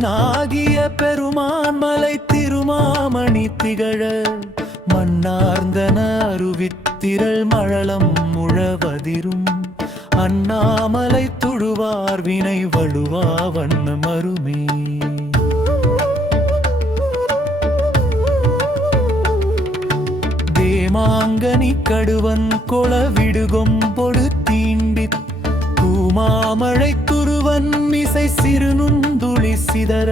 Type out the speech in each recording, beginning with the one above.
பெண்ணாகிய பெருமான் மலை திருமாமணி திகழ மன்னார்ந்தன அருவித்திரள் மழலம் முழவதிரும் அண்ணாமலை துழுவார் வினை வழுவா வண்ண மருமே தேமாங்கனி கடுவன் கொள விடுகொம்பொடு தீண்டித் தூமாமழை துருவன் மிசை சிறுநுந்துளி சிதற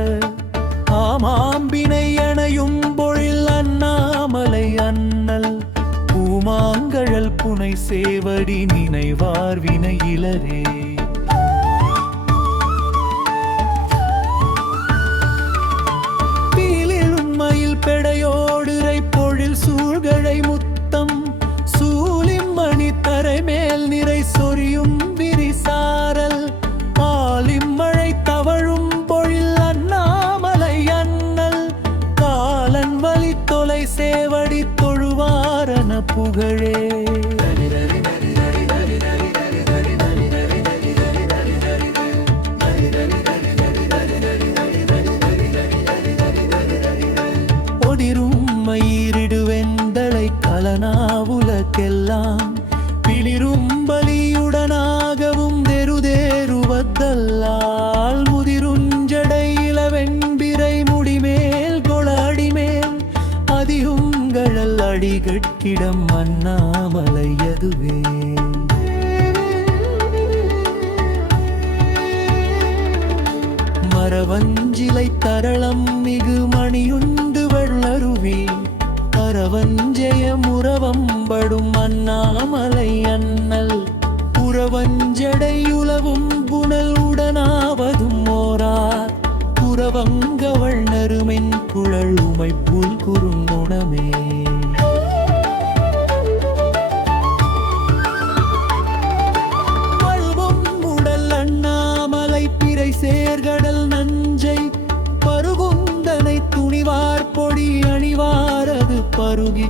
ஆமாம்பினை அணையும் பொழில் அண்ணாமலை அண்ணல் பூமாங்கழல் புனை சேவடி நினைவார் வினையிலரே பீலிலும் மயில் பெடையோடுரை பொழில் சூழ்கழை முத்தம் சூலிம்மணி தரை மேல் நிறை சொரியும் விரிசாரல் ஆலிம்மழை தவழும் பொழில் அண்ணாமலை அண்ணல் காலன் வலி தொலை சேவடி தொழுவாரன புகழே ஒடிரும் மயிரிடுவெந்தளை கலனாவுலகெல்லாம் பிளிரும் பலியுடனாகவும் தெருதேருவதல்லால் முதிருஞ்சடை இளவெண்பிரை முடிமேல் கொள அடிமேல் அதியுங்கழல் அடிகட்கிடம் அண்ணாமலையதுவே மரவஞ்சிலை தரளம் மிகு மணியுண்டு வெள்ளருவி அரவஞ்சய முறவம்படும் அண்ணாமலை அண்ணல் புறவஞ்சடையுலவும் புனல் உடனாவதும் ஓரார் புறவங்கவள் நறுமென் குழல் உமை புல் குறுங்குணமே பழுவும் உடல் அண்ணாமலை பிறை சேர்கடல் நஞ்சை பருகுந்தனை துணிவார் பொடி அணிவாரது பருகி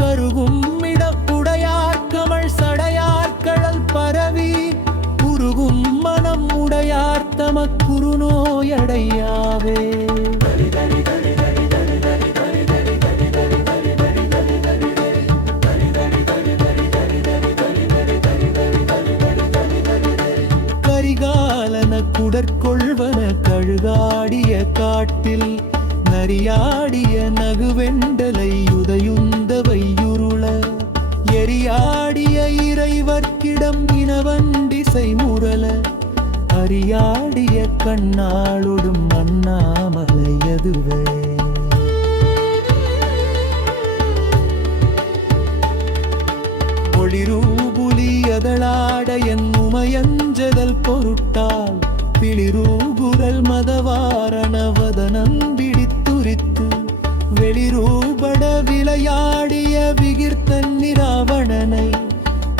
கருகும் இடப்புடையார் கமழ் சடையார் கடல் பரவி குருகும் மனம் உடையார் தமக்குரு நோயடையாவே கரிகாலன குடற்கொள்வன கழுகாடிய காட்டில் நரியாடிய நகுவெண்டலை உதையுந்தவையுருள எரியாடிய இறைவர்க்கிடம் இனவண்டிசை முரல அரியாடிய கண்ணாளொடும் அண்ணாமலையதுவே ஒளிரூபுலியதளாட என் உமையஞ்சதல் பொருட்டால் பிளிரூகுரல் மதவாரணவதனம்பிடித்துரித்து வெளிரூபட விளையாடிய விகிர்த்தன் நிராவணனை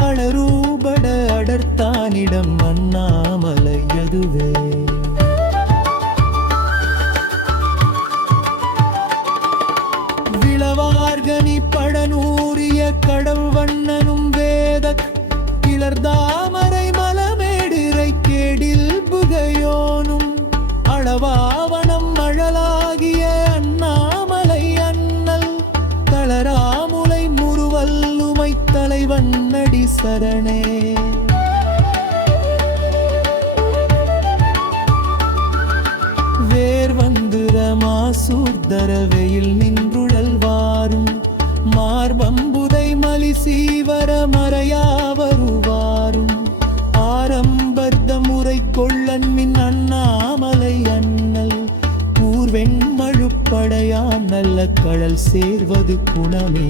அளரூபட அடர்த்தானிடம் அண்ணாமலையதுவே விளவார்கனி படனூரிய கடல் வண்ணனும் வேதக் கிளர்தாமரை மலமேடிரை கேடில் புகையோனும் அளவாவனம் மழலாகிய அண்ணாமலை அண்ணல் தளராமுலை முறுவல்லுமை தலைவண்ணடி சரணே வேர்வந்துர மாசூர்தர வெயில் நின்றுழல் வாரும் மார்பம்புதை மலி சீவர மறையாவருவாரும் ஆரம்பர்த முறை கொள்ளன் மின் அண்ணாமலை அண்ணல் ஊர்வெண்மழுப்படையான் நல்ல கடல் சேர்வது குணமே